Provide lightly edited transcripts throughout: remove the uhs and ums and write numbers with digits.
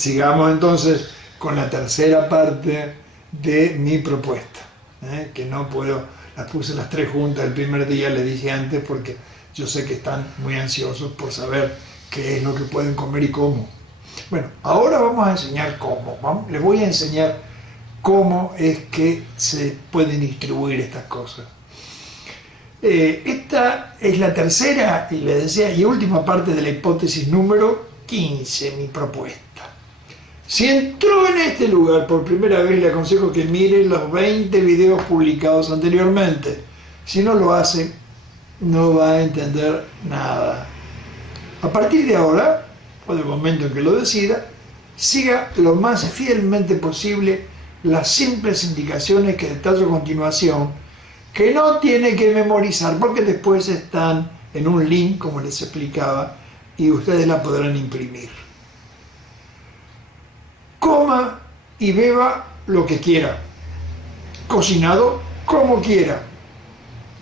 Sigamos entonces con la tercera parte de mi propuesta, que no puedo, las puse las tres juntas el primer día, les dije antes, porque yo sé que están muy ansiosos por saber qué es lo que pueden comer y cómo. Bueno, ahora vamos a enseñar cómo, les voy a enseñar cómo es que se pueden distribuir estas cosas. Esta es la tercera y le decía, y última parte de la hipótesis número 15, mi propuesta. Si entró en este lugar por primera vez, le aconsejo que mire los 20 videos publicados anteriormente. Si no lo hace, no va a entender nada. A partir de ahora, o del momento en que lo decida, siga lo más fielmente posible las simples indicaciones que detallo a continuación, que no tiene que memorizar, porque después están en un link, como les explicaba, y ustedes la podrán imprimir. Coma y beba lo que quiera, cocinado como quiera,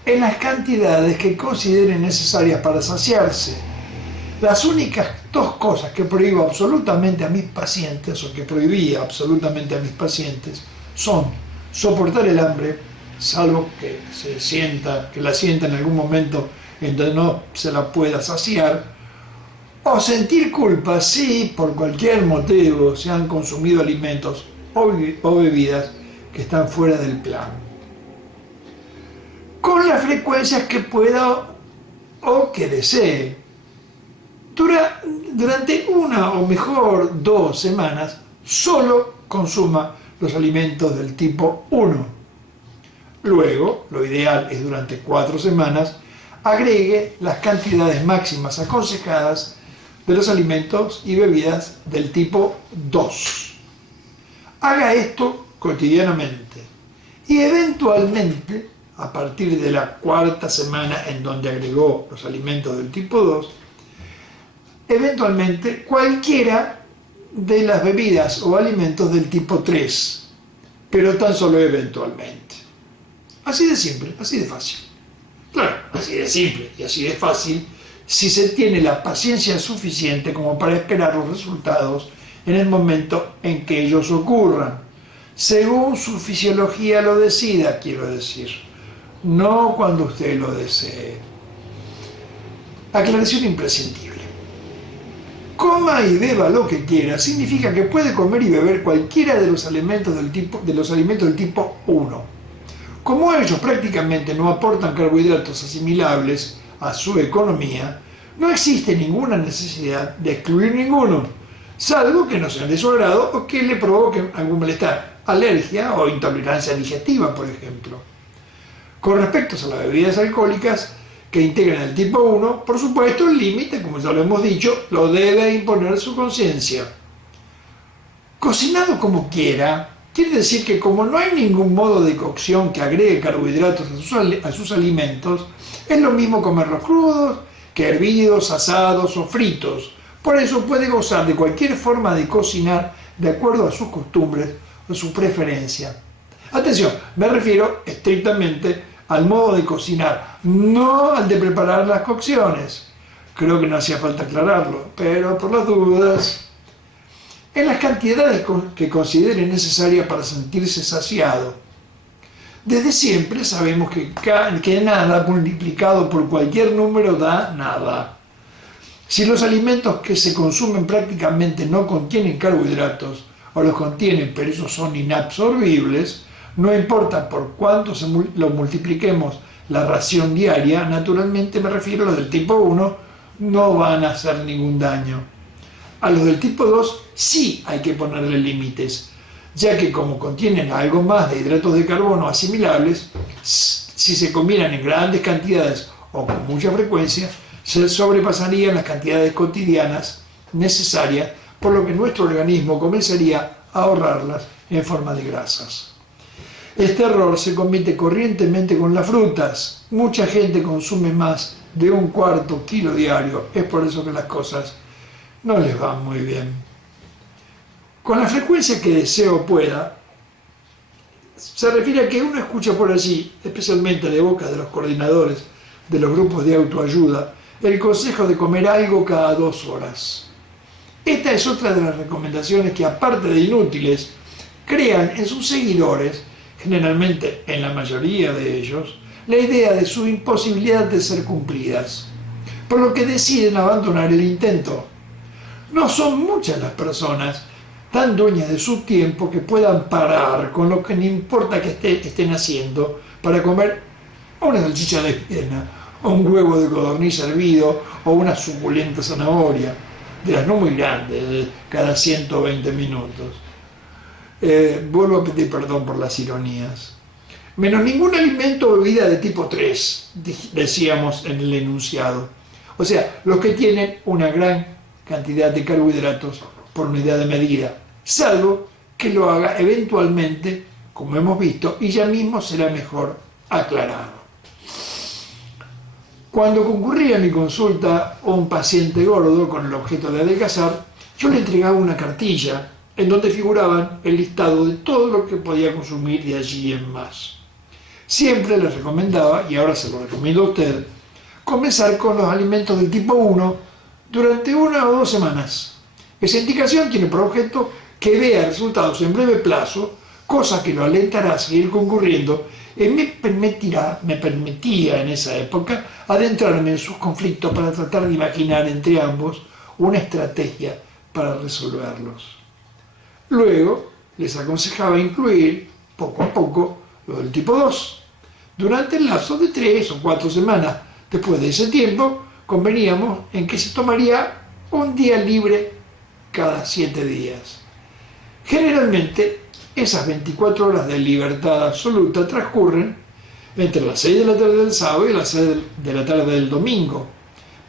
en las cantidades que consideren necesarias para saciarse. Las únicas dos cosas que prohíbo absolutamente a mis pacientes, o que prohibía absolutamente a mis pacientes, son soportar el hambre, salvo que la sienta en algún momento en donde no se la pueda saciar, o sentir culpa si por cualquier motivo se han consumido alimentos o bebidas que están fuera del plan, con las frecuencias que pueda o que desee. Durante una o mejor 2 semanas solo consuma los alimentos del tipo 1. Luego, lo ideal es durante 4 semanas, agregue las cantidades máximas aconsejadas de los alimentos y bebidas del tipo 2. Haga esto cotidianamente y eventualmente, a partir de la 4ª semana en donde agregó los alimentos del tipo 2, eventualmente cualquiera de las bebidas o alimentos del tipo 3, pero tan solo eventualmente. Así de simple, así de fácil. Claro, así de simple y así de fácil si se tiene la paciencia suficiente como para esperar los resultados en el momento en que ellos ocurran, según su fisiología lo decida, quiero decir, no cuando usted lo desee. Aclaración imprescindible. Coma y beba lo que quiera significa que puede comer y beber cualquiera de los alimentos del tipo 1. Como ellos prácticamente no aportan carbohidratos asimilables a su economía, no existe ninguna necesidad de excluir ninguno, salvo que no sean de su agrado o que le provoquen algún malestar, alergia o intolerancia digestiva, por ejemplo. Con respecto a las bebidas alcohólicas que integran el tipo 1, por supuesto, el límite, como ya lo hemos dicho, lo debe imponer su conciencia. Cocinado como quiera, quiere decir que como no hay ningún modo de cocción que agregue carbohidratos a sus alimentos, es lo mismo comerlos crudos que hervidos, asados o fritos. Por eso puede gozar de cualquier forma de cocinar de acuerdo a sus costumbres o su preferencia. Atención, me refiero estrictamente al modo de cocinar, no al de preparar las cocciones. Creo que no hacía falta aclararlo, pero por las dudas. En las cantidades que considere necesarias para sentirse saciado. Desde siempre sabemos que nada multiplicado por cualquier número da nada. Si los alimentos que se consumen prácticamente no contienen carbohidratos, o los contienen pero esos son inabsorbibles, no importa por cuánto lo multipliquemos la ración diaria, naturalmente me refiero a los del tipo 1, no van a hacer ningún daño. A los del tipo 2 sí hay que ponerle límites, ya que como contienen algo más de hidratos de carbono asimilables, si se comieran en grandes cantidades o con mucha frecuencia, se sobrepasarían las cantidades cotidianas necesarias, por lo que nuestro organismo comenzaría a ahorrarlas en forma de grasas. Este error se comete corrientemente con las frutas. Mucha gente consume más de 1/4 kilo diario, es por eso que las cosas no les van muy bien. Con la frecuencia que desee o pueda, se refiere a que uno escucha por allí, especialmente de boca de los coordinadores de los grupos de autoayuda, el consejo de comer algo cada 2 horas. Esta es otra de las recomendaciones que, aparte de inútiles, crean en sus seguidores, generalmente en la mayoría de ellos, la idea de su imposibilidad de ser cumplidas, por lo que deciden abandonar el intento. No son muchas las personas tan dueñas de su tiempo que puedan parar con lo que no importa que estén haciendo para comer una salchicha de Viena, o un huevo de codorniz hervido, o una suculenta zanahoria, de las no muy grandes, cada 120 minutos. Vuelvo a pedir perdón por las ironías. Menos ningún alimento o bebida de tipo 3, decíamos en el enunciado. O sea, los que tienen una gran cantidad de carbohidratos por unidad de medida, salvo que lo haga eventualmente, como hemos visto, y ya mismo será mejor aclarado. Cuando concurría a mi consulta un paciente gordo con el objeto de adelgazar, yo le entregaba una cartilla en donde figuraban el listado de todo lo que podía consumir de allí en más. Siempre les recomendaba, y ahora se lo recomiendo a usted, comenzar con los alimentos del tipo 1 durante 1 o 2 semanas. Esa indicación tiene por objeto que vea resultados en breve plazo, cosa que lo alentará a seguir concurriendo y me permitía en esa época adentrarme en sus conflictos para tratar de imaginar entre ambos una estrategia para resolverlos. Luego les aconsejaba incluir poco a poco lo del tipo 2. Durante el lapso de 3 o 4 semanas después de ese tiempo, conveníamos en que se tomaría un día libre cada 7 días. Generalmente, esas 24 horas de libertad absoluta transcurren entre las 6 de la tarde del sábado y las 6 de la tarde del domingo.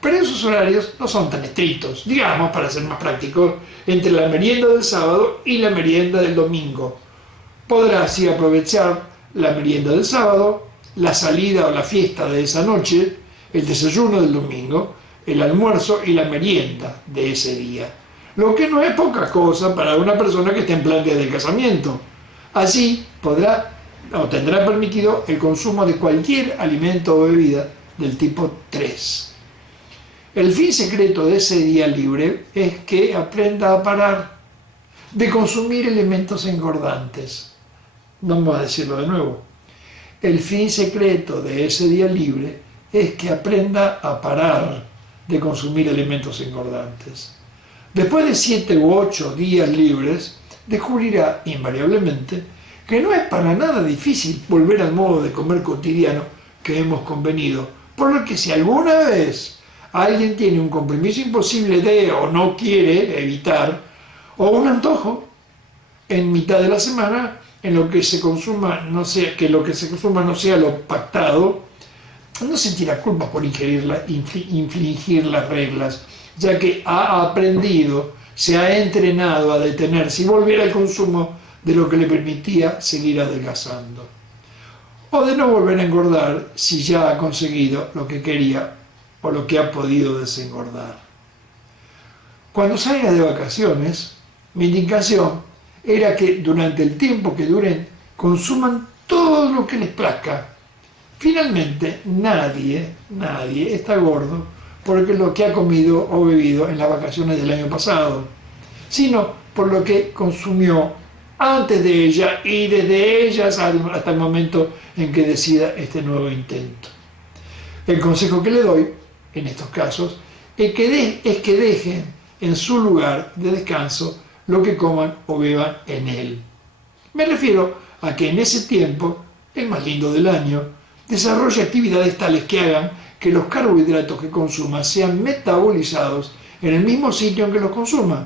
Pero esos horarios no son tan estrictos, digamos, para ser más prácticos, entre la merienda del sábado y la merienda del domingo. Podrá así aprovechar la merienda del sábado, la salida o la fiesta de esa noche, el desayuno del domingo, el almuerzo y la merienda de ese día. Lo que no es poca cosa para una persona que esté en plan de adelgazamiento. Así podrá o tendrá permitido el consumo de cualquier alimento o bebida del tipo 3. El fin secreto de ese día libre es que aprenda a parar de consumir elementos engordantes. Vamos a decirlo de nuevo. El fin secreto de ese día libre es que aprenda a parar de consumir elementos engordantes. Después de 7 u 8 días libres, descubrirá invariablemente que no es para nada difícil volver al modo de comer cotidiano que hemos convenido, por lo que si alguna vez alguien tiene un compromiso imposible de o no quiere evitar, o un antojo en mitad de la semana, en lo que se consuma no sea, que lo que se consuma no sea lo pactado, no sentirá culpa por infringir las reglas, ya que ha aprendido, se ha entrenado a detenerse y volver al consumo de lo que le permitía seguir adelgazando. O de no volver a engordar si ya ha conseguido lo que quería o lo que ha podido desengordar. Cuando salga de vacaciones, mi indicación era que durante el tiempo que duren consuman todo lo que les plazca. Finalmente, nadie está gordo por lo que ha comido o bebido en las vacaciones del año pasado, sino por lo que consumió antes de ella y desde ellas hasta el momento en que decida este nuevo intento. El consejo que le doy en estos casos es que dejen en su lugar de descanso lo que coman o beban en él. Me refiero a que en ese tiempo, el más lindo del año, desarrolle actividades tales que hagan que los carbohidratos que consuma sean metabolizados en el mismo sitio en que los consuma.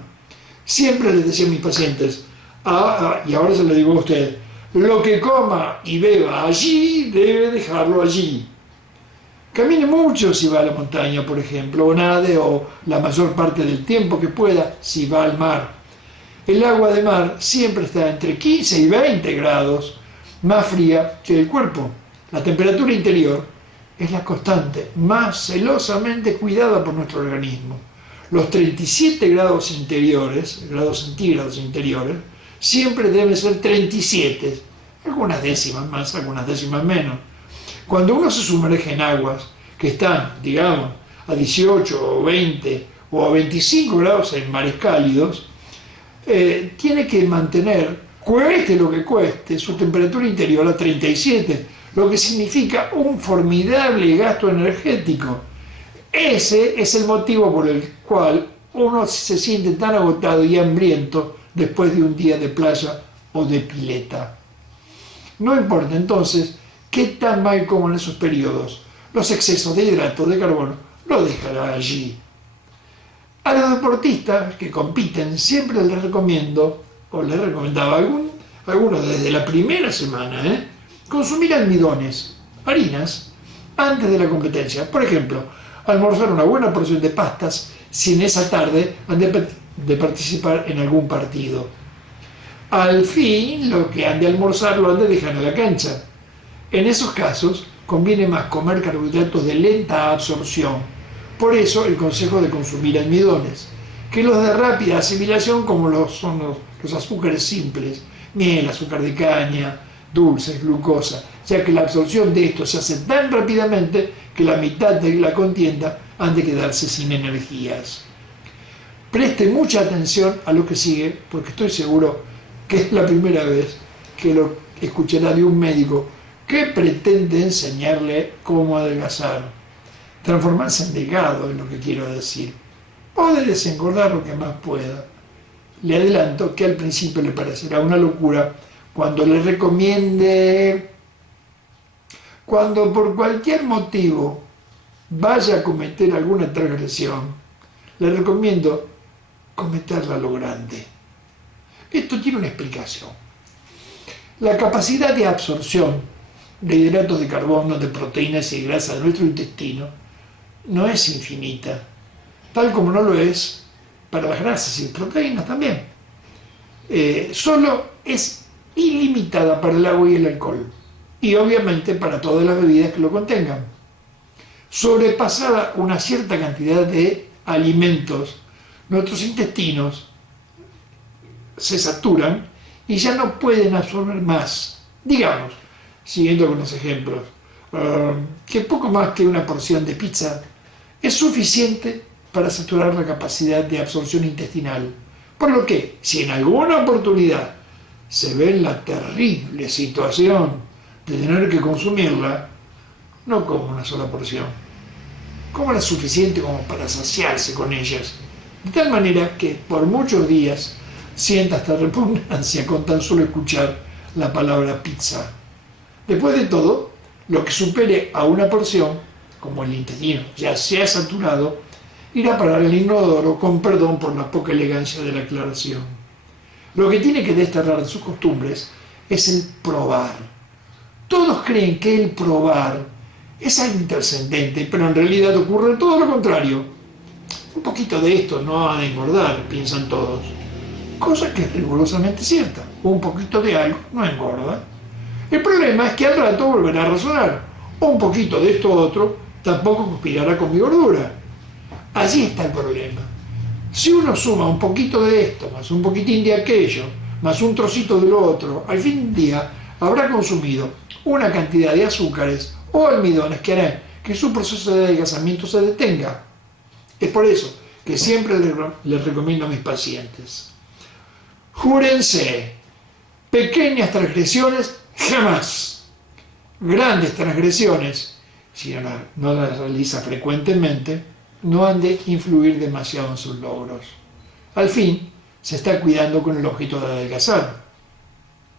Siempre les decía a mis pacientes, y ahora se lo digo a usted, lo que coma y beba allí, debe dejarlo allí. Camine mucho si va a la montaña, por ejemplo, o nade, o la mayor parte del tiempo que pueda si va al mar. El agua de mar siempre está entre 15 y 20 grados más fría que el cuerpo. La temperatura interior es la constante más celosamente cuidada por nuestro organismo. Los 37 grados centígrados interiores, siempre deben ser 37, algunas décimas más, algunas décimas menos. Cuando uno se sumerge en aguas que están, digamos, a 18 o 20 o a 25 grados en mares cálidos, tiene que mantener, cueste lo que cueste, su temperatura interior a 37, lo que significa un formidable gasto energético. Ese es el motivo por el cual uno se siente tan agotado y hambriento después de un día de playa o de pileta. No importa entonces qué tan mal como en esos periodos, los excesos de hidratos de carbono lo dejará allí. A los deportistas que compiten siempre les recomiendo, o les recomendaba algunos desde la primera semana, consumir almidones, harinas, antes de la competencia. Por ejemplo, almorzar una buena porción de pastas si en esa tarde han de participar en algún partido. Al fin, lo que han de almorzar lo han de dejar en la cancha. En esos casos, conviene más comer carbohidratos de lenta absorción. Por eso, el consejo de consumir almidones, que los de rápida asimilación, como son los azúcares simples, miel, azúcar de caña, dulces, glucosa, ya que la absorción de estos se hace tan rápidamente que la mitad de la contienda han de quedarse sin energías. Preste mucha atención a lo que sigue, porque estoy seguro que es la primera vez que lo escuchará de un médico que pretende enseñarle cómo adelgazar, transformarse en delgado, es lo que quiero decir, o de desengordar lo que más pueda. Le adelanto que al principio le parecerá una locura cuando le recomiende, cuando por cualquier motivo vaya a cometer alguna transgresión, le recomiendo cometerla a lo grande. Esto tiene una explicación. La capacidad de absorción de hidratos de carbono, de proteínas y grasas de nuestro intestino no es infinita, tal como no lo es para las grasas y proteínas también. Solo es ilimitada para el agua y el alcohol, y obviamente para todas las bebidas que lo contengan. Sobrepasada una cierta cantidad de alimentos, nuestros intestinos se saturan y ya no pueden absorber más. Digamos, siguiendo con los ejemplos, que poco más que una porción de pizza es suficiente para saturar la capacidad de absorción intestinal. Por lo que, si en alguna oportunidad se ve en la terrible situación de tener que consumirla, no como una sola porción, como la suficiente como para saciarse con ellas, de tal manera que por muchos días sienta hasta repugnancia con tan solo escuchar la palabra pizza. Después de todo, lo que supere a una porción, como el intestino ya se ha saturado, irá a parar el inodoro, con perdón por la poca elegancia de la aclaración. Lo que tiene que desterrar de sus costumbres es el probar. Todos creen que el probar es algo intrascendente, pero en realidad ocurre todo lo contrario. Un poquito de esto no ha de engordar, piensan todos. Cosa que es rigurosamente cierta. Un poquito de algo no engorda. El problema es que al rato volverá a razonar. Un poquito de esto otro tampoco conspirará con mi gordura. Allí está el problema. Si uno suma un poquito de esto, más un poquitín de aquello, más un trocito de lo otro, al fin del día habrá consumido una cantidad de azúcares o almidones que harán que su proceso de adelgazamiento se detenga. Es por eso que siempre les recomiendo a mis pacientes: júrense, pequeñas transgresiones jamás. Grandes transgresiones, si no las realiza frecuentemente, no han de influir demasiado en sus logros. Al fin, se está cuidando con el objeto de adelgazar,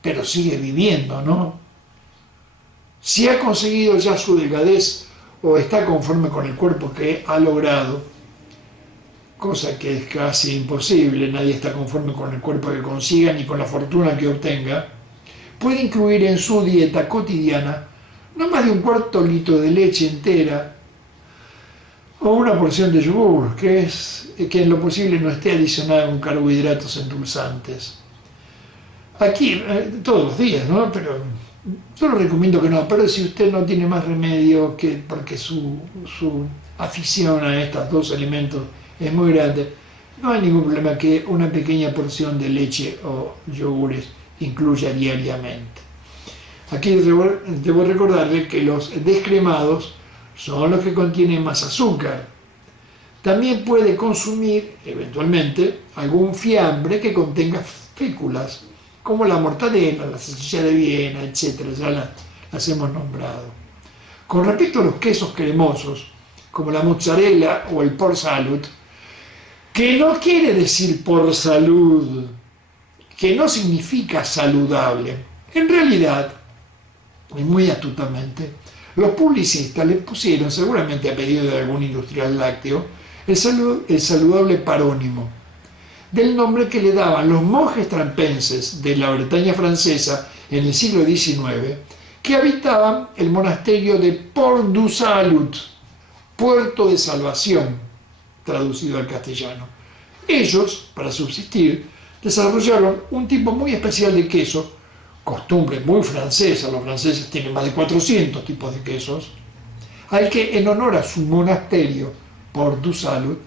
pero sigue viviendo, ¿no? Si ha conseguido ya su delgadez o está conforme con el cuerpo que ha logrado, cosa que es casi imposible, nadie está conforme con el cuerpo que consiga ni con la fortuna que obtenga, puede incluir en su dieta cotidiana no más de un cuarto litro de leche entera o una porción de yogur, que en lo posible no esté adicionada con carbohidratos endulzantes. Aquí, todos los días, ¿no? Pero yo lo recomiendo que no, pero si usted no tiene más remedio porque su afición a estos dos alimentos es muy grande, no hay ningún problema que una pequeña porción de leche o yogures incluya diariamente. Aquí debo recordarle que los descremados son los que contienen más azúcar. También puede consumir, eventualmente, algún fiambre que contenga féculas, como la mortadela, la salchicha de Viena, etc. Ya las hemos nombrado. Con respecto a los quesos cremosos, como la mozzarella o el por salud, que no quiere decir por salud, que no significa saludable. En realidad, y muy astutamente, los publicistas le pusieron, seguramente a pedido de algún industrial lácteo, el saludable parónimo, del nombre que le daban los monjes trampenses de la Bretaña francesa en el siglo XIX, que habitaban el monasterio de Port du Salut, Puerto de Salvación, traducido al castellano. Ellos, para subsistir, desarrollaron un tipo muy especial de queso, costumbre muy francesa, los franceses tienen más de 400 tipos de quesos, al que en honor a su monasterio, Port du Salut,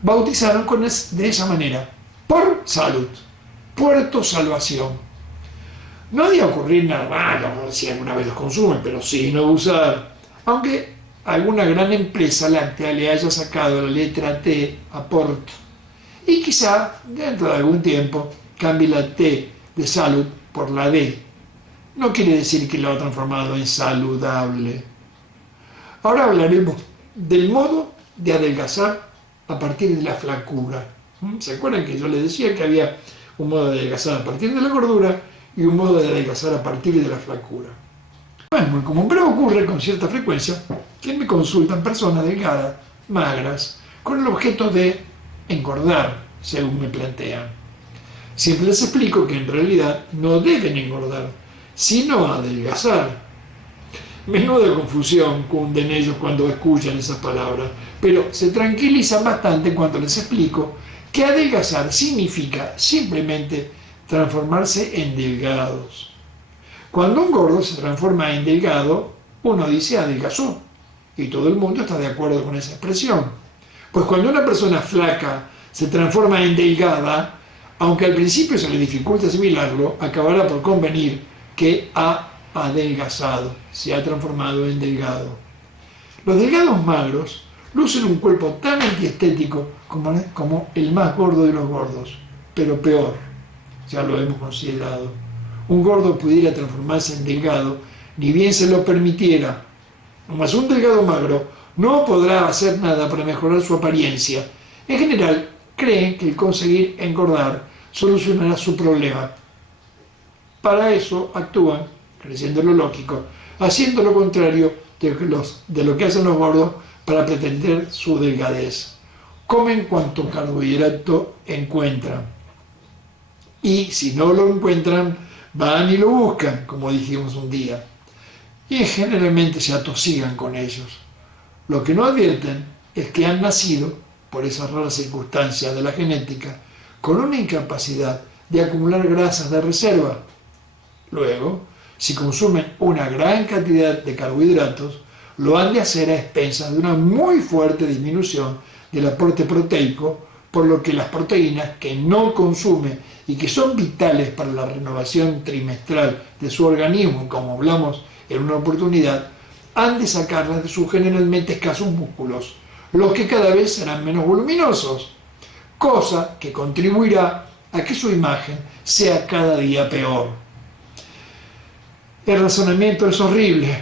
bautizaron de esa manera, Port Salut, Puerto Salvación. No debe ocurrir nada malo si alguna vez los consumen, pero sí no usar, aunque alguna gran empresa láctea le haya sacado la letra T a Port, y quizá dentro de algún tiempo cambie la T de salud por la D. No quiere decir que lo ha transformado en saludable. Ahora hablaremos del modo de adelgazar a partir de la flacura. ¿Se acuerdan que yo les decía que había un modo de adelgazar a partir de la gordura y un modo de adelgazar a partir de la flacura? No es muy común, pero ocurre con cierta frecuencia que me consultan personas delgadas, magras, con el objeto de engordar, según me plantean. Siempre les explico que en realidad no deben engordar, sino adelgazar. Menuda confusión cunden ellos cuando escuchan esas palabras, pero se tranquilizan bastante cuando les explico que adelgazar significa simplemente transformarse en delgados. Cuando un gordo se transforma en delgado, uno dice adelgazó, y todo el mundo está de acuerdo con esa expresión. Pues cuando una persona flaca se transforma en delgada, aunque al principio se le dificulta asimilarlo, acabará por convenir que ha adelgazado, se ha transformado en delgado. Los delgados magros lucen un cuerpo tan antiestético como el más gordo de los gordos, pero peor, ya lo hemos considerado. Un gordo pudiera transformarse en delgado, ni bien se lo permitiera. Mas un delgado magro no podrá hacer nada para mejorar su apariencia. En general, creen que el conseguir engordar solucionará su problema. Para eso actúan, creyendo lo lógico, haciendo lo contrario de lo que hacen los gordos para pretender su delgadez. Comen cuanto carbohidrato encuentran. Y si no lo encuentran, van y lo buscan, como dijimos un día. Y generalmente se atosigan con ellos. Lo que no advierten es que han nacido, por esas raras circunstancias de la genética, con una incapacidad de acumular grasas de reserva. Luego, si consumen una gran cantidad de carbohidratos, lo han de hacer a expensas de una muy fuerte disminución del aporte proteico, por lo que las proteínas que no consume y que son vitales para la renovación trimestral de su organismo, como hablamos en una oportunidad, han de sacarlas de sus generalmente escasos músculos, los que cada vez serán menos voluminosos, cosa que contribuirá a que su imagen sea cada día peor. El razonamiento es horrible.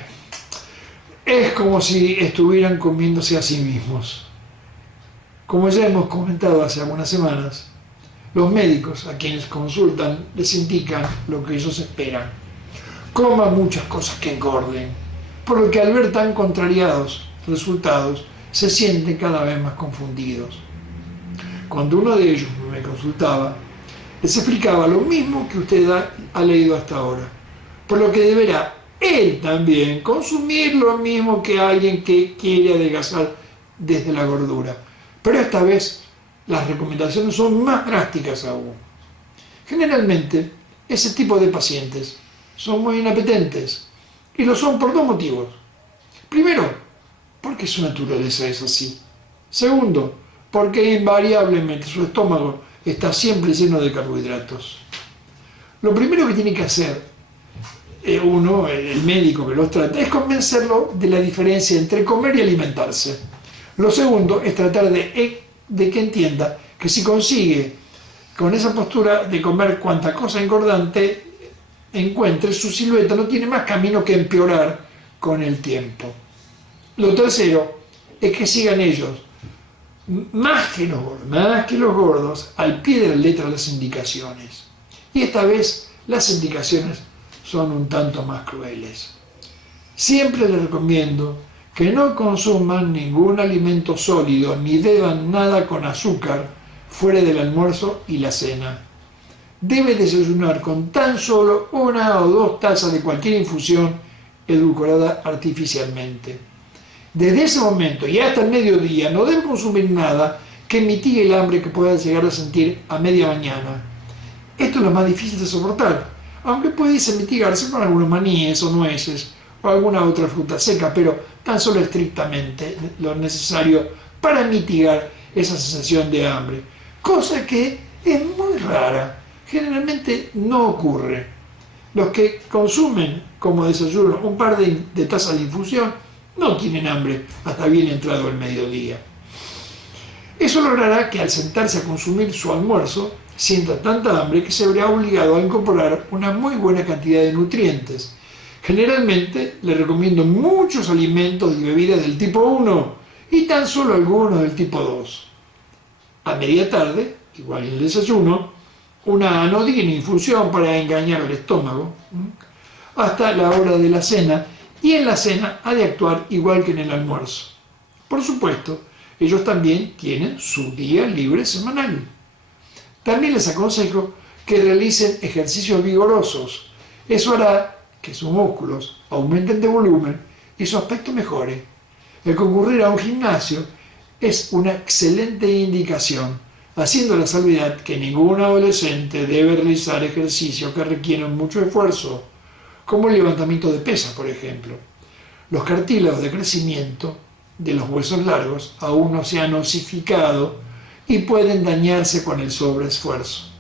Es como si estuvieran comiéndose a sí mismos. Como ya hemos comentado hace algunas semanas, los médicos a quienes consultan les indican lo que ellos esperan. Coman muchas cosas que engorden, por lo que al ver tan contrariados resultados se sienten cada vez más confundidos. Cuando uno de ellos me consultaba, les explicaba lo mismo que usted ha leído hasta ahora, por lo que deberá él también consumir lo mismo que alguien que quiere adelgazar desde la gordura. Pero esta vez las recomendaciones son más drásticas aún. Generalmente, ese tipo de pacientes son muy inapetentes, y lo son por dos motivos. Primero, porque su naturaleza es así. Segundo, porque invariablemente su estómago está siempre lleno de carbohidratos. Lo primero que tiene que hacer el médico que los trata, es convencerlo de la diferencia entre comer y alimentarse. Lo segundo es tratar de que entienda que si consigue con esa postura de comer cuanta cosa engordante encuentre, su silueta no tiene más camino que empeorar con el tiempo. Lo tercero es que sigan ellos, más que los gordos, al pie de la letra las indicaciones. Y esta vez las indicaciones son un tanto más crueles. Siempre les recomiendo que no consuman ningún alimento sólido ni beban nada con azúcar fuera del almuerzo y la cena. Debe desayunar con tan solo 1 o 2 tazas de cualquier infusión edulcorada artificialmente. Desde ese momento y hasta el mediodía no debe consumir nada que mitigue el hambre que pueda llegar a sentir a media mañana. Esto es lo más difícil de soportar, aunque pudiese mitigarse con algunos maníes o nueces o alguna otra fruta seca, pero tan solo estrictamente lo necesario para mitigar esa sensación de hambre, cosa que es muy rara, generalmente no ocurre. Los que consumen como desayuno un par de tazas de infusión no tienen hambre hasta bien entrado el mediodía. Eso logrará que al sentarse a consumir su almuerzo sienta tanta hambre que se verá obligado a incorporar una muy buena cantidad de nutrientes. Generalmente le recomiendo muchos alimentos y bebidas del tipo 1 y tan solo algunos del tipo 2. A media tarde, igual en el desayuno, una anodina infusión para engañar al estómago, hasta la hora de la cena, y en la cena ha de actuar igual que en el almuerzo. Por supuesto, ellos también tienen su día libre semanal. También les aconsejo que realicen ejercicios vigorosos. Eso hará que sus músculos aumenten de volumen y su aspecto mejore. El concurrir a un gimnasio es una excelente indicación, haciendo la salvedad que ningún adolescente debe realizar ejercicios que requieren mucho esfuerzo, como el levantamiento de pesas, por ejemplo. Los cartílagos de crecimiento de los huesos largos aún no se han osificado y pueden dañarse con el sobreesfuerzo.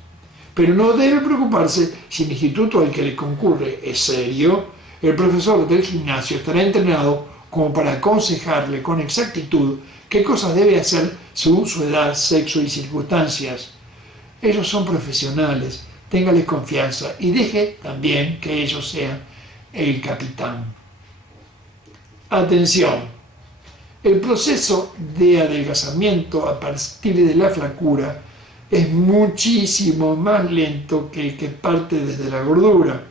Pero no debe preocuparse si el instituto al que le concurre es serio. El profesor del gimnasio estará entrenado como para aconsejarle con exactitud qué cosas debe hacer según su edad, sexo y circunstancias. Ellos son profesionales, téngales confianza y deje también que ellos sean el capitán. Atención, el proceso de adelgazamiento a partir de la flacura es muchísimo más lento que el que parte desde la gordura.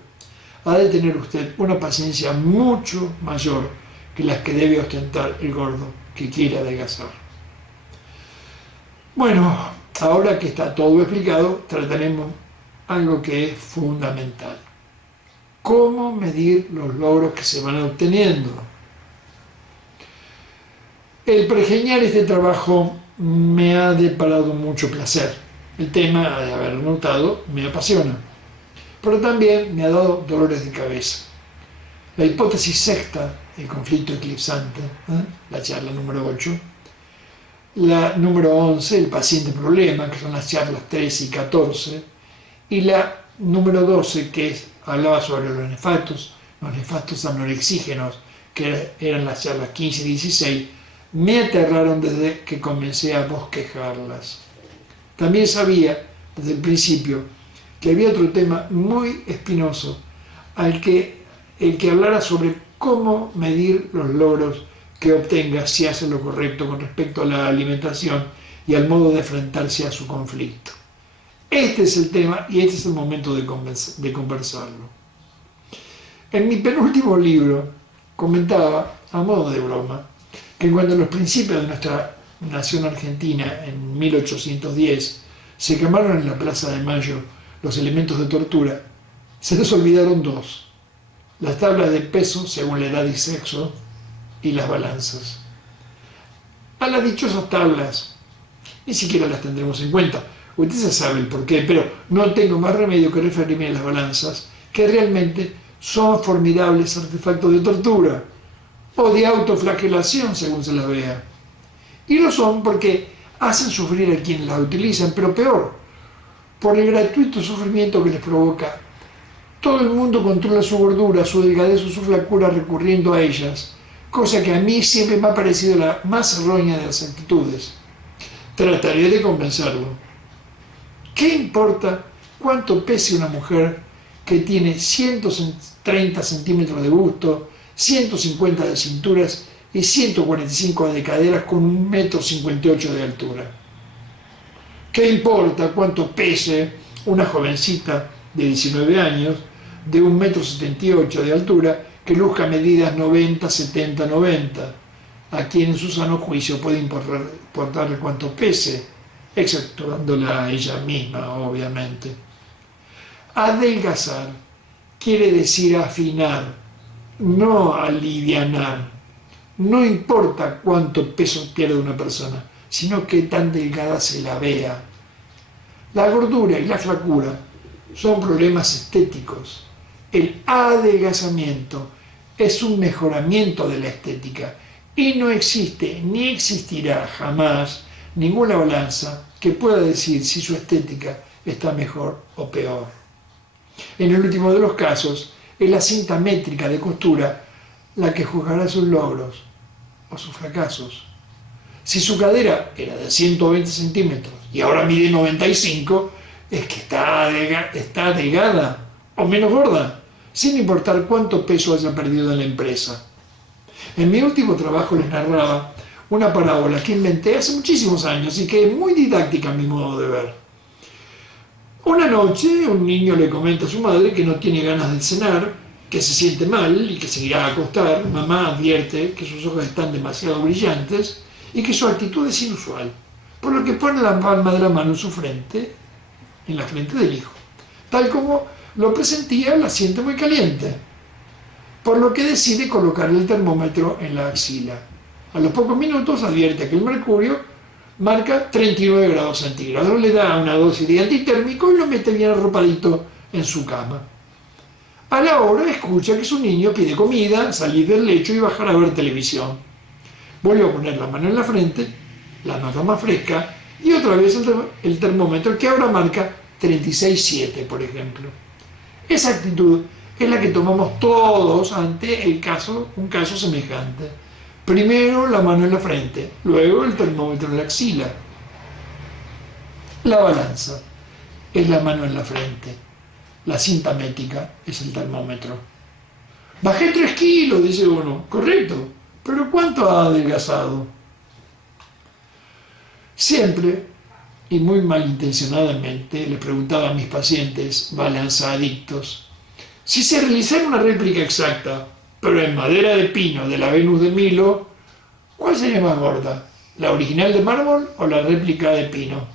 Ha de tener usted una paciencia mucho mayor que las que debe ostentar el gordo que quiere adelgazar. Bueno, ahora que está todo explicado, trataremos algo que es fundamental. ¿Cómo medir los logros que se van obteniendo? El pergeñar este trabajo me ha deparado mucho placer. El tema, de haberlo notado, me apasiona, pero también me ha dado dolores de cabeza. La hipótesis sexta, el conflicto eclipsante, la charla número 8, la número 11, el paciente problema, que son las charlas 13 y 14, y la número 12, que hablaba sobre los nefastos anorexígenos, que eran las charlas 15 y 16, me aterraron desde que comencé a bosquejarlas. También sabía desde el principio que había otro tema muy espinoso, el que hablara sobre cómo medir los logros que obtenga si hace lo correcto con respecto a la alimentación y al modo de enfrentarse a su conflicto. Este es el tema y este es el momento de conversarlo. En mi penúltimo libro comentaba, a modo de broma, que cuando en los principios de nuestra nación argentina, en 1810, se quemaron en la Plaza de Mayo los elementos de tortura, se les olvidaron dos: las tablas de peso según la edad y sexo y las balanzas. A las dichosas tablas ni siquiera las tendremos en cuenta. Usted ya sabe el porqué, pero no tengo más remedio que referirme a las balanzas, que realmente son formidables artefactos de tortura o de autoflagelación, según se las vea. Y lo son porque hacen sufrir a quienes las utilizan, pero peor, por el gratuito sufrimiento que les provoca. Todo el mundo controla su gordura, su delgadez o su flacura recurriendo a ellas, cosa que a mí siempre me ha parecido la más errónea de las actitudes. Trataré de convencerlo. ¿Qué importa cuánto pese una mujer que tiene 130 centímetros de busto, 150 de cinturas y 145 de caderas con 1,58 m de altura? ¿Qué importa cuánto pese una jovencita de 19 años de 1,78 m de altura que luzca medidas 90, 70, 90? A quien en su sano juicio puede importarle cuánto pese, exceptuándola a ella misma, obviamente. Adelgazar quiere decir afinar, no alivianar. No importa cuánto peso pierde una persona, sino qué tan delgada se la vea. La gordura y la flacura son problemas estéticos. El adelgazamiento es un mejoramiento de la estética y no existe ni existirá jamás ninguna balanza que pueda decir si su estética está mejor o peor. En el último de los casos, es la cinta métrica de costura la que juzgará sus logros o sus fracasos. Si su cadera era de 120 centímetros y ahora mide 95, es que está delgada o menos gorda, sin importar cuánto peso haya perdido en la empresa. En mi último trabajo les narraba una parábola que inventé hace muchísimos años y que es muy didáctica a mi modo de ver. Una noche un niño le comenta a su madre que no tiene ganas de cenar, que se siente mal y que se irá a acostar. Mamá advierte que sus ojos están demasiado brillantes y que su actitud es inusual, por lo que pone la palma de la mano en su frente, en la frente del hijo. Tal como lo presentía, la siente muy caliente, por lo que decide colocarle el termómetro en la axila. A los pocos minutos advierte que el mercurio marca 39 grados centígrados, le da una dosis de antitérmico y lo mete bien arropadito en su cama. A la hora escucha que su niño pide comida, salir del lecho y bajar a ver televisión. Vuelve a poner la mano en la frente, la nota más fresca, y otra vez el termómetro, que ahora marca 36,7, por ejemplo. Esa actitud es la que tomamos todos ante un caso semejante. Primero la mano en la frente, luego el termómetro en la axila. La balanza es la mano en la frente, la cinta métrica es el termómetro. Bajé 3 kilos, dice uno, correcto, pero ¿cuánto ha adelgazado? Siempre, y muy malintencionadamente, le preguntaba a mis pacientes balanza-adictos si se realizara una réplica exacta, pero en madera de pino de la Venus de Milo, ¿cuál sería más gorda? ¿La original de mármol o la réplica de pino?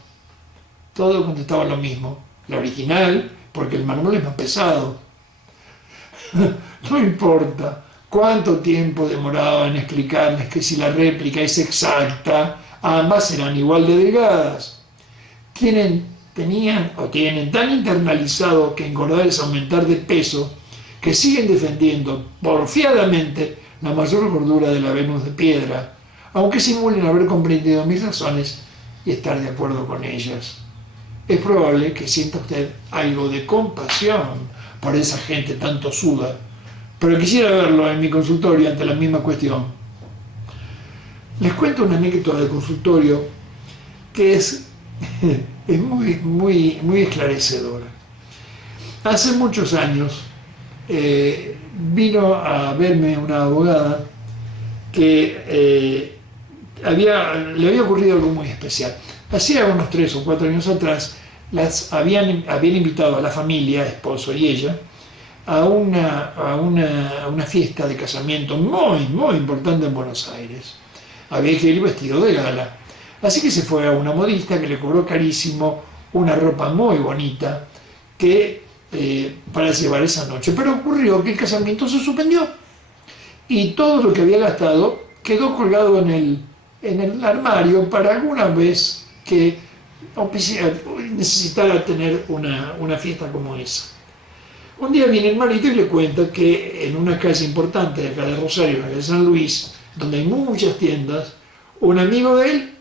Todos contestaban lo mismo, la original, porque el mármol es más pesado. No importa cuánto tiempo demoraba en explicarles que si la réplica es exacta, ambas serán igual de delgadas. Tienen tan internalizado que engordar es aumentar de peso, que siguen defendiendo porfiadamente la mayor gordura de la Venus de piedra, aunque simulen haber comprendido mis razones y estar de acuerdo con ellas. Es probable que sienta usted algo de compasión por esa gente tan tosuda, pero quisiera verlo en mi consultorio ante la misma cuestión. Les cuento una anécdota de consultorio que es muy esclarecedora. Hace muchos años vino a verme una abogada que le había ocurrido algo muy especial. Hacía unos 3 o 4 años atrás habían invitado a la familia, esposo y ella, a una fiesta de casamiento muy importante en Buenos Aires. Había que ir vestido de gala. Así que se fue a una modista que le cobró carísimo una ropa muy bonita para llevar esa noche. Pero ocurrió que el casamiento se suspendió y todo lo que había gastado quedó colgado en el armario para alguna vez que necesitara tener una fiesta como esa. Un día viene el marito y le cuenta que en una calle importante de acá de Rosario, la de San Luis, donde hay muchas tiendas, un amigo de él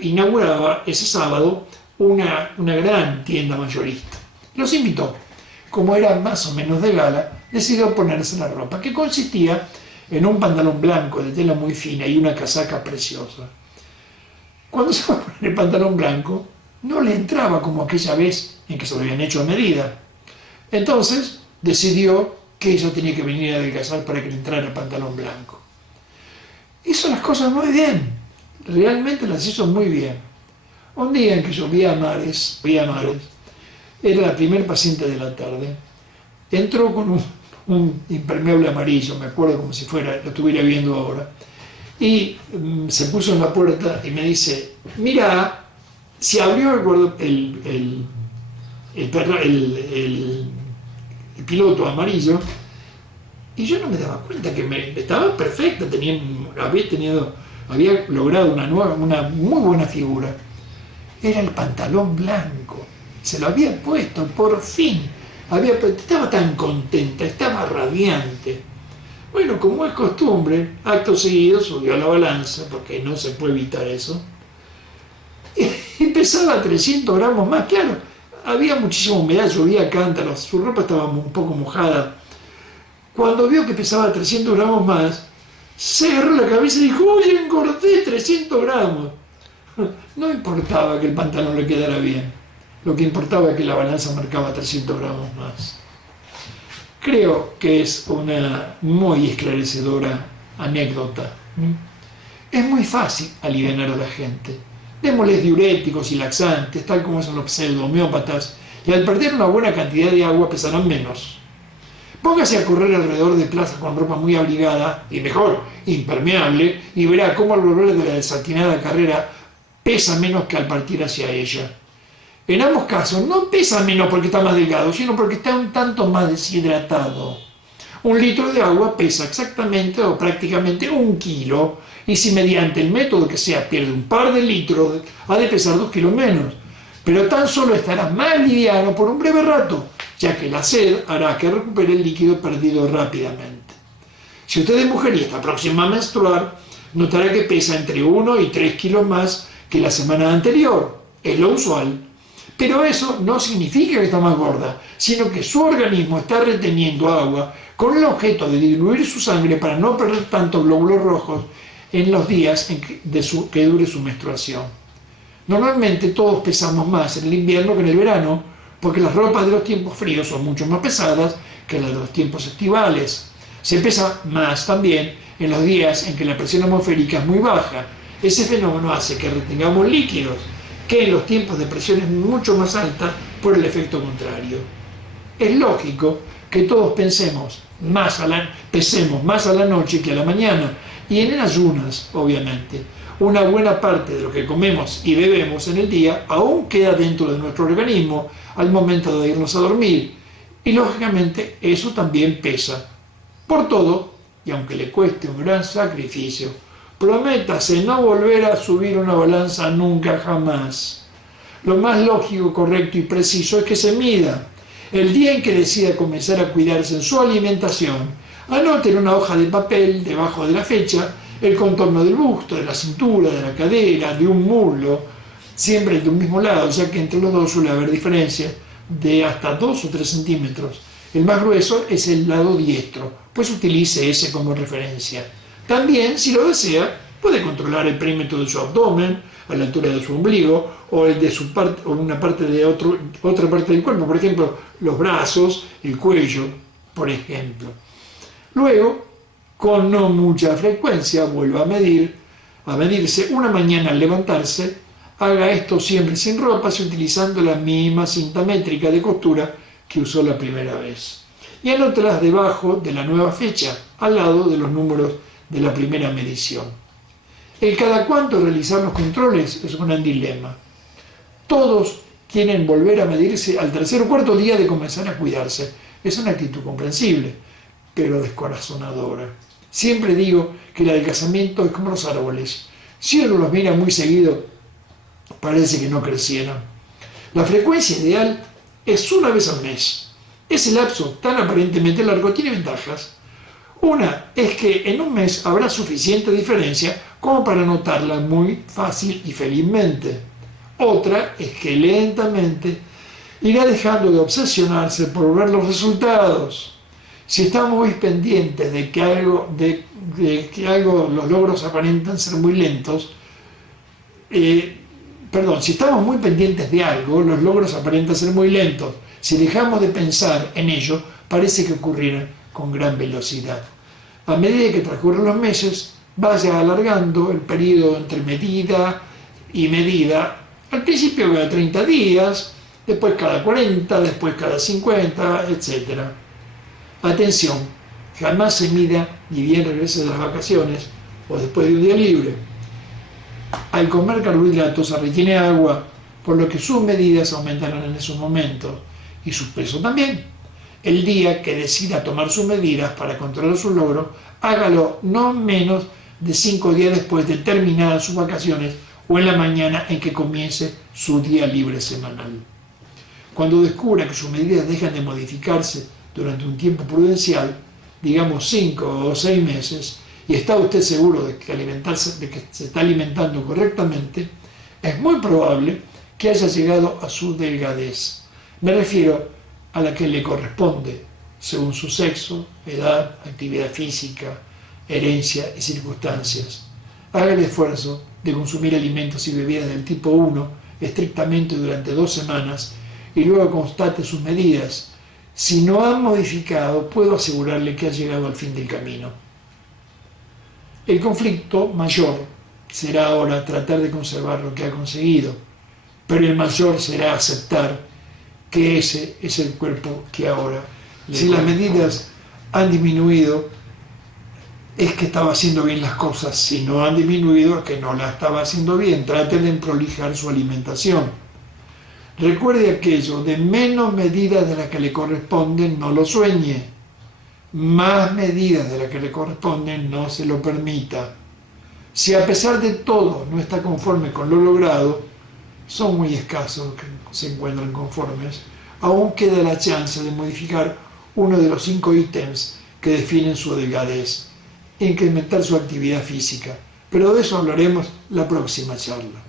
inauguraba ese sábado una gran tienda mayorista. Los invitó. Como era más o menos de gala, decidió ponerse la ropa, que consistía en un pantalón blanco de tela muy fina y una casaca preciosa. Cuando se va a poner el pantalón blanco, no le entraba como aquella vez en que se lo habían hecho a medida. Entonces decidió que ella tenía que venir a adelgazar para que le entrara el pantalón blanco. Hizo las cosas muy bien, realmente las hizo muy bien. Un día en que yo vi a Mares, era la primer paciente de la tarde, entró con un impermeable amarillo, me acuerdo como si fuera, lo estuviera viendo ahora, y se puso en la puerta y me dice, mira, se abrió el piloto amarillo, y yo no me daba cuenta que estaba perfecta, había logrado una muy buena figura. Era el pantalón blanco, se lo había puesto, por fin, estaba tan contenta, estaba radiante. Bueno, como es costumbre, acto seguido subió a la balanza, porque no se puede evitar eso, y pesaba 300 gramos más, claro, había muchísima humedad, llovía cántaros, su ropa estaba un poco mojada. Cuando vio que pesaba 300 gramos más, se agarró la cabeza y dijo, ¡uy, engordé 300 gramos! No importaba que el pantalón le quedara bien, lo que importaba es que la balanza marcaba 300 gramos más. Creo que es una muy esclarecedora anécdota. Es muy fácil aliviar a la gente. Démosles diuréticos y laxantes, tal como son los pseudo-homeópatas, y al perder una buena cantidad de agua pesarán menos. Póngase a correr alrededor de plaza con ropa muy abrigada, y mejor, impermeable, y verá cómo al volver de la desatinada carrera pesa menos que al partir hacia ella. En ambos casos, no pesa menos porque está más delgado, sino porque está un tanto más deshidratado. 1 litro de agua pesa exactamente o prácticamente 1 kilo, y si mediante el método que sea pierde un par de litros, ha de pesar 2 kilos menos. Pero tan solo estará más liviano por un breve rato, ya que la sed hará que recupere el líquido perdido rápidamente. Si usted es mujer y está próxima a menstruar, notará que pesa entre 1 y 3 kilos más que la semana anterior. Es lo usual. Pero eso no significa que está más gorda, sino que su organismo está reteniendo agua con el objeto de diluir su sangre para no perder tantos glóbulos rojos en los días que dure su menstruación. Normalmente todos pesamos más en el invierno que en el verano, porque las ropas de los tiempos fríos son mucho más pesadas que las de los tiempos estivales. Se pesa más también en los días en que la presión atmosférica es muy baja. Ese fenómeno hace que retengamos líquidos, que en los tiempos de presión es mucho más alta por el efecto contrario. Es lógico que todos pesemos más a la noche que a la mañana, y en ayunas, obviamente. Una buena parte de lo que comemos y bebemos en el día aún queda dentro de nuestro organismo al momento de irnos a dormir, y lógicamente eso también pesa. Por todo, y aunque le cueste un gran sacrificio, prométase no volver a subir una balanza nunca jamás. Lo más lógico, correcto y preciso es que se mida. El día en que decida comenzar a cuidarse en su alimentación, anote en una hoja de papel, debajo de la fecha, el contorno del busto, de la cintura, de la cadera, de un muslo, siempre de un mismo lado, ya que entre los dos suele haber diferencia de hasta 2 o 3 centímetros. El más grueso es el lado diestro, pues utilice ese como referencia. También, si lo desea, puede controlar el perímetro de su abdomen, a la altura de su ombligo, o el de su parte, o una parte de otra parte del cuerpo, por ejemplo, los brazos, el cuello, por ejemplo. Luego, con no mucha frecuencia, vuelva a medirse una mañana al levantarse. Haga esto siempre sin ropas y utilizando la misma cinta métrica de costura que usó la primera vez. Y anótelas debajo de la nueva fecha, al lado de los números de la primera medición. El cada cuánto realizar los controles es un gran dilema. Todos quieren volver a medirse al 3er o 4.er día de comenzar a cuidarse. Es una actitud comprensible, pero descorazonadora. Siempre digo que el adelgazamiento es como los árboles. Si uno los mira muy seguido, parece que no crecieran. La frecuencia ideal es una vez al mes. Ese lapso tan aparentemente largo tiene ventajas. Una es que en un mes habrá suficiente diferencia como para notarla muy fácil y felizmente. Otra es que lentamente irá dejando de obsesionarse por ver los resultados. Si estamos muy pendientes de que los logros aparentan ser muy lentos, si estamos muy pendientes de algo, los logros aparentan ser muy lentos. Si dejamos de pensar en ello, parece que ocurrirán con gran velocidad. A medida que transcurren los meses, vaya alargando el periodo entre medida y medida. Al principio cada 30 días, después cada 40, después cada 50, etc. Atención, jamás se mida ni bien regrese de las vacaciones o después de un día libre. Al comer carbohidratos se retiene agua, por lo que sus medidas aumentarán en esos momentos y su peso también. El día que decida tomar sus medidas para controlar su logro, hágalo no menos de 5 días después de terminadas sus vacaciones o en la mañana en que comience su día libre semanal. Cuando descubra que sus medidas dejan de modificarse durante un tiempo prudencial, digamos 5 o 6 meses, y está usted seguro de que se está alimentando correctamente, es muy probable que haya llegado a su delgadez. Me refiero a la que le corresponde, según su sexo, edad, actividad física, herencia y circunstancias. Haga el esfuerzo de consumir alimentos y bebidas del tipo 1 estrictamente durante 2 semanas y luego constate sus medidas. Si no han modificado, puedo asegurarle que ha llegado al fin del camino. El conflicto mayor será ahora tratar de conservar lo que ha conseguido, pero el mayor será aceptar que ese es el cuerpo que ahora le Si las medidas han disminuido, es que estaba haciendo bien las cosas. Si no han disminuido, es que no las estaba haciendo bien. Trate de prolijar su alimentación. Recuerde aquello de menos medidas de las que le corresponden, no lo sueñe. Más medidas de las que le corresponden, no se lo permita. Si a pesar de todo no está conforme con lo logrado, son muy escasos que se encuentran conformes, aún queda la chance de modificar uno de los 5 ítems que definen su delgadez, incrementar su actividad física, pero de eso hablaremos la próxima charla.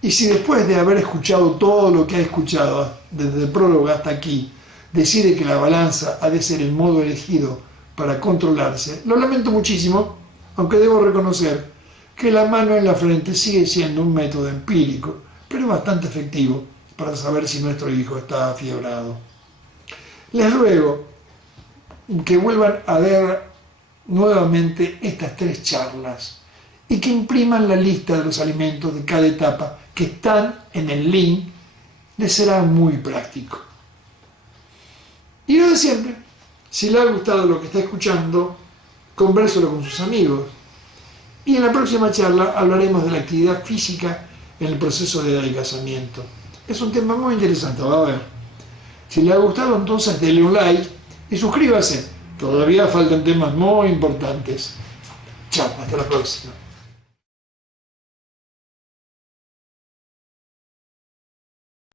Y si después de haber escuchado todo lo que ha escuchado, desde el prólogo hasta aquí, decide que la balanza ha de ser el modo elegido para controlarse, lo lamento muchísimo, aunque debo reconocer que la mano en la frente sigue siendo un método empírico, pero bastante efectivo para saber si nuestro hijo está afiebrado. Les ruego que vuelvan a ver nuevamente estas 3 charlas y que impriman la lista de los alimentos de cada etapa que están en el link. Les será muy práctico. Y lo de siempre, si le ha gustado lo que está escuchando, convérselo con sus amigos. Y en la próxima charla hablaremos de la actividad física en el proceso de adelgazamiento. Es un tema muy interesante, va a ver. Si le ha gustado, entonces denle un like y suscríbase. Todavía faltan temas muy importantes. Chao, hasta la próxima.